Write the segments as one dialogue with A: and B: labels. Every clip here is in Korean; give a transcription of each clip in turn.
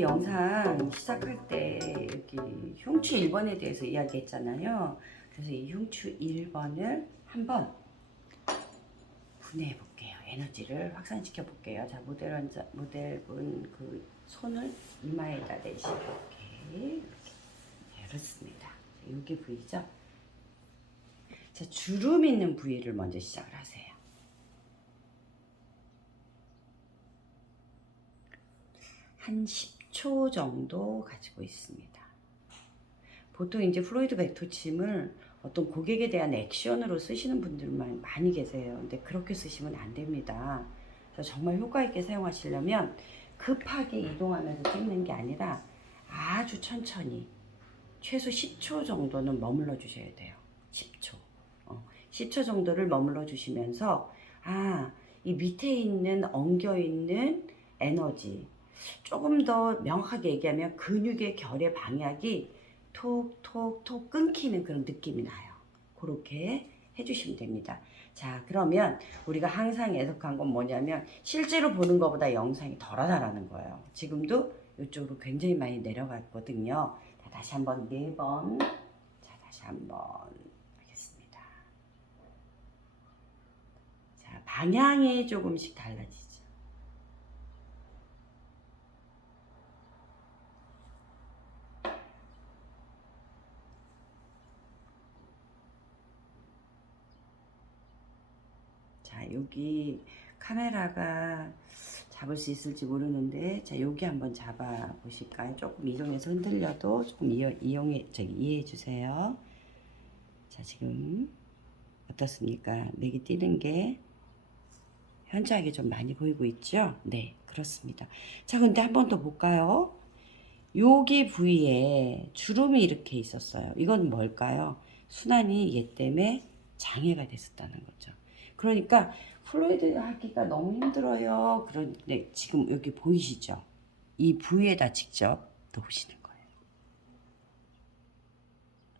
A: 우리 영상 시작할 때 여기 흉추 1번에 대해서 이야기했잖아요. 그래서 이 흉추 1번을 한번 분해해 볼게요. 에너지를 확산시켜 볼게요. 자, 모델 환자, 모델분 그 손을 이마에다 대시고 이렇게. 네, 그렇습니다. 여기 부위죠. 자, 주름 있는 부위를 먼저 시작을 하세요. 한 10초 정도 가지고 있습니다. 보통 이제 프로이드 백토침을 어떤 고객에 대한 액션으로 쓰시는 분들만 많이 계세요. 근데 그렇게 쓰시면 안 됩니다. 그래서 정말 효과 있게 사용하시려면 급하게 이동하면서 찍는 게 아니라 아주 천천히 최소 10초 정도는 머물러 주셔야 돼요. 10초. 어, 10초 정도를 머물러 주시면서 아, 이 밑에 있는 엉겨 있는 에너지 조금 더 명확하게 얘기하면 근육의 결의 방향이 톡톡톡 끊기는 그런 느낌이 나요. 그렇게 해주시면 됩니다. 자, 그러면 우리가 항상 애석한 건 뭐냐면 실제로 보는 것보다 영상이 덜하다라는 거예요. 지금도 이쪽으로 굉장히 많이 내려갔거든요. 자, 다시 한번 네 번. 자, 다시 한번 하겠습니다. 자, 방향이 조금씩 달라지죠. 자, 여기 카메라가 잡을 수 있을지 모르는데, 자, 여기 한번 잡아 보실까요? 조금 이동해서 흔들려도 조금 이용해, 저기 이해해 주세요. 자, 지금 어떻습니까? 맥이 뛰는 게 현저하게 좀 많이 보이고 있죠? 네, 그렇습니다. 자, 근데 한 번 더 볼까요? 여기 부위에 주름이 이렇게 있었어요. 이건 뭘까요? 순환이 얘 때문에 장애가 됐었다는 거죠. 그러니까 플로이드 하기가 너무 힘들어요. 그런데 지금 여기 보이시죠? 이 부위에다 직접 놓으시는 거예요.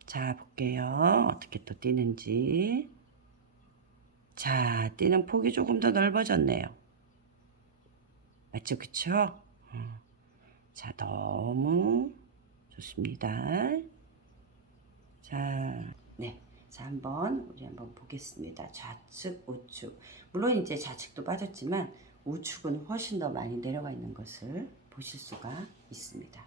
A: 자, 볼게요. 어떻게 또 뛰는지. 자, 뛰는 폭이 조금 더 넓어졌네요. 맞죠? 그쵸? 어. 자, 너무 좋습니다. 자, 네. 자, 한번 우리 한번 보겠습니다. 좌측, 우측. 물론 이제 좌측도 빠졌지만 우측은 훨씬 더 많이 내려가 있는 것을 보실 수가 있습니다.